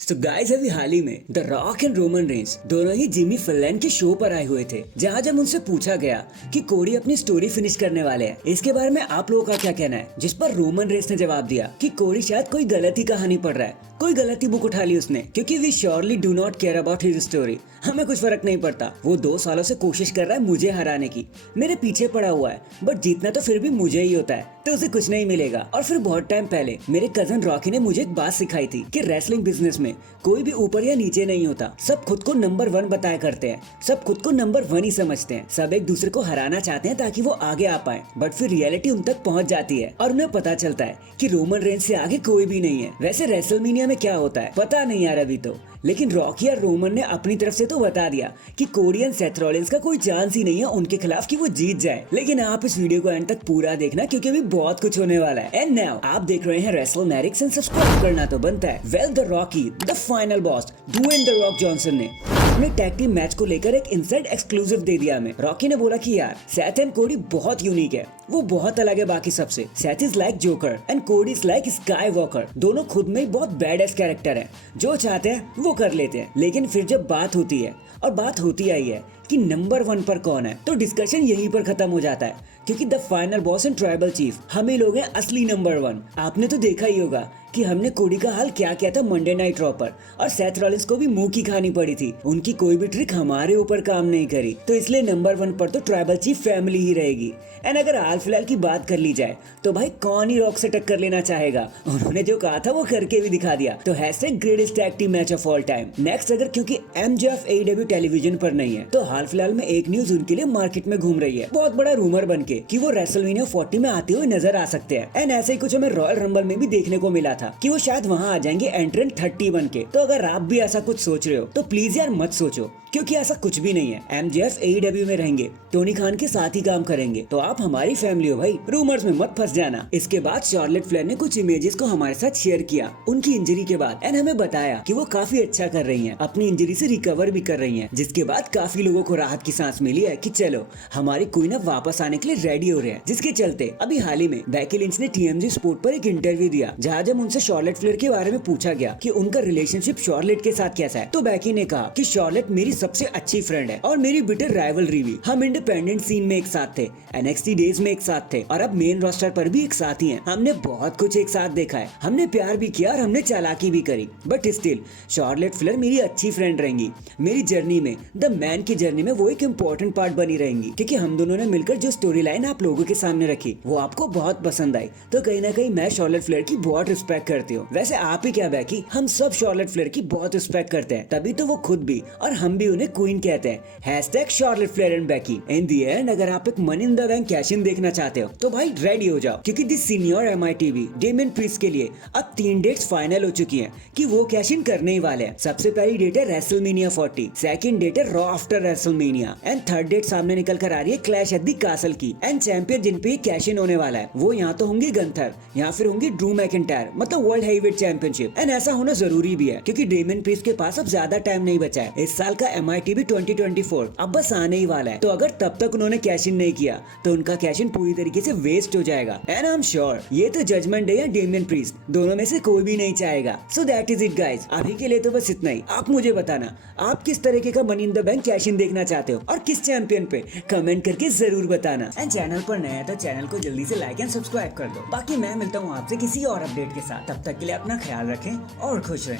तो गाइस अभी हाल ही में the rock and Roman Reigns दोनों ही जिमी फैलन के शो पर आए हुए थे, जहां जब उनसे पूछा गया कि कोडी अपनी स्टोरी फिनिश करने वाले हैं, इसके बारे में आप लोगों का क्या कहना है। जिस पर रोमन रेंस ने जवाब दिया कि कोडी शायद कोई गलत ही कहानी पढ़ रहा है, कोई गलती बुक उठा ली उसने, क्योंकि we surely do not care about his story. हमें कुछ फर्क नहीं पड़ता, वो 2 सालों से कोशिश कर रहा है मुझे हराने की, मेरे पीछे पड़ा हुआ है, बट जीतना तो फिर भी मुझे ही होता है, तो उसे कुछ नहीं मिलेगा। और फिर बहुत टाइम पहले मेरे कजन रॉकी ने मुझे एक बात सिखाई थी कि रेसलिंग बिजनेस में कोई भी ऊपर या नीचे नहीं होता, सब खुद को नंबर 1 बताया करते हैं, सब खुद को नंबर 1 ही समझते हैं, सब एक दूसरे को हराना चाहते हैं ताकि वो आगे आ पाए, बट फिर रियलिटी उन तक पहुंच जाती है और उन्हें पता चलता है कि रोमन रेंस से आगे कोई भी नहीं है। वैसे रेसलमेनिया में क्या होता है पता नहीं यार अभी तो, लेकिन रॉकी और रोमन ने अपनी तरफ से तो बता दिया कि कोडी और सेथ रॉलिंस का कोई चांस ही नहीं है उनके खिलाफ कि वो जीत जाए। लेकिन आप इस वीडियो को एंड तक पूरा देखना, क्योंकि अभी बहुत कुछ होने वाला है। एंड नाउ आप देख रहे हैं रेसलमैनिक्स एंड सब्सक्राइब करना तो बनता है। Well the Rocky the final boss Dwayne the Rock Johnson ने अपने टैग टीम मैच को लेकर एक इनसाइड एक्सक्लूसिव दे दिया हमें। रॉकी ने बोला कि यार सेथ एंड कोडी बहुत यूनिक है, वो बहुत अलग है बाकी सबसे। Seth is like joker and Cody is like sky walker. दोनों खुद में बहुत बैड कैरेक्टर है, जो चाहते हैं वो कर लेते हैं, लेकिन फिर जब बात होती है, और बात होती आई है कि नंबर 1 पर कौन है, तो डिस्कशन यहीं पर खत्म हो जाता है, क्योंकि the final boss and tribal chief हम ही लोग हैं असली नंबर 1। आपने तो देखा ही होगा कि हमने कोडी का हाल क्या किया था मंडे नाइट रॉ पर, और सेथ रॉलिंस को भी मुंह की खानी पड़ी थी, उनकी कोई भी ट्रिक हमारे ऊपर काम नहीं करी। तो इसलिए नंबर 1 पर तो ट्राइबल चीफ फैमिली ही रहेगी। एंड अगर हाल फिलहाल की बात कर ली जाए तो भाई कौन ही रॉक से टक्कर लेना चाहेगा, उन्होंने जो कहा था वो करके भी दिखा दिया। तो hashtag greatest tag team match of all time. Next अगर क्योंकि एमजेएफ एईडब्ल्यू टेलीविजन पर नहीं है, तो हाल फिलहाल में एक न्यूज उनके लिए मार्केट में घूम रही है, बहुत बड़ा रूमर बनके कि वो रेसलमेनिया 40 में आते हुए नजर आ सकते हैं। एंड ऐसे ही कुछ हमें रॉयल रंबल में भी देखने को मिला था कि वो शायद वहाँ आ जाएंगे एंट्रेंट 30 बन के। तो अगर आप भी ऐसा कुछ सोच रहे हो तो प्लीज यार मत सोचो, क्योंकि ऐसा कुछ भी नहीं है। एमजेएफ एईडब्ल्यू में रहेंगे, टोनी खान के साथ ही काम करेंगे, तो आप हमारी फैमिली हो भाई, रूमर्स में मत फंस जाना। इसके बाद शार्लेट फ्लेयर ने कुछ इमेजेस को हमारे साथ शेयर किया उनकी इंजरी के बाद, एंड हमें बताया कि वो काफी अच्छा कर रही हैं, अपनी इंजरी से रिकवर भी कर रही हैं, जिसके बाद काफी लोगों को राहत की सांस मिली है कि चलो हमारी क्वीन अब वापस आने के लिए रेडी हो रहे हैं। जिसके चलते अभी हाल ही में बेकी लिंच ने टीएमजी स्पोर्ट पर एक इंटरव्यू दिया, जहाँ जब उनसे शार्लेट फ्लेयर के बारे में पूछा गया कि उनका रिलेशनशिप शार्लेट के साथ कैसा है, तो बेकी ने कहा कि शार्लेट मेरी सबसे अच्छी फ्रेंड है और मेरी बिटर राइवलरी भी। हम इंडिपेंडेंट सीन में एक साथ थे, एनएक्सटी डेज में एक साथ थे, और अब मेन रोस्टर पर भी एक साथ ही हैं। हमने बहुत कुछ एक साथ देखा है, हमने प्यार भी किया और हमने चालाकी भी करी, बट स्टिल शार्लेट फ्लेयर मेरी अच्छी फ्रेंड रहेंगी। मेरी जर्नी में, द मैन की जर्नी में वो एक इम्पोर्टेंट पार्ट बनी रहेंगी, क्योंकि हम दोनों ने मिलकर जो स्टोरी लाइन आप लोगों के सामने रखी वो आपको बहुत पसंद आई। तो कहीं ना कहीं मैं शार्लेट फ्लेयर की बहुत रिस्पेक्ट करती हूँ। वैसे आप ही क्या बेकी, हम सब शार्लेट फ्लेयर की बहुत रिस्पेक्ट करते हैं, तभी तो वो खुद भी और हम भी उन्हें क्वीन कहते हैं। Hashtag Charlotte Flair and Becky. In the end अगर आप एक money in the bank cash in देखना चाहते हो तो भाई रेडी हो जाओ, क्योंकि दिस सीनियर एमआईटीवी डेमियन प्रीस्ट के लिए अब 3 डेट्स फाइनल हो चुकी हैं कि वो कैश इन करने ही वाले हैं। सबसे पहली डेट है रेसलमेनिया 40, सेकंड डेट है Raw after WrestleMania, and third date सामने निकल कर आ रही है क्लैश एट दी कासल की। एंड चैंपियन जिन पे कैश इन होने वाला है वो यहाँ तो होंगे गंथर, यहाँ फिर होंगे ड्रू मैकिंटायर, मतलब वर्ल्ड हेवीवेट चैंपियनशिप। एंड ऐसा होना जरूरी भी है, क्योंकि डेमियन प्रीस्ट के पास अब ज्यादा टाइम नहीं बचा है। इस साल का एमआईटीवी 2024 अब बस आने ही वाला है, तो अगर तब तक उन्होंने कैश इन नहीं किया तो उनका कैश इन पूरी तरीके से वेस्ट हो जाएगा। एंड आई एम श्योर ये तो जजमेंट डे या डेमियन प्रीस्ट दोनों में से कोई भी नहीं चाहेगा। So that is it guys, अभी के लिए तो बस इतना ही। आप मुझे बताना आप किस तरीके का money in the bank cash in देखना चाहते हो और किस चैंपियन पे, कमेंट करके जरूर बताना। एंड चैनल पर नया है तो चैनल को जल्दी से लाइक एंड सब्सक्राइब कर दो। बाकी मैं मिलता हूँ आपसे किसी और अपडेट के साथ, तब तक के लिए अपना ख्याल रखें और खुश रहें।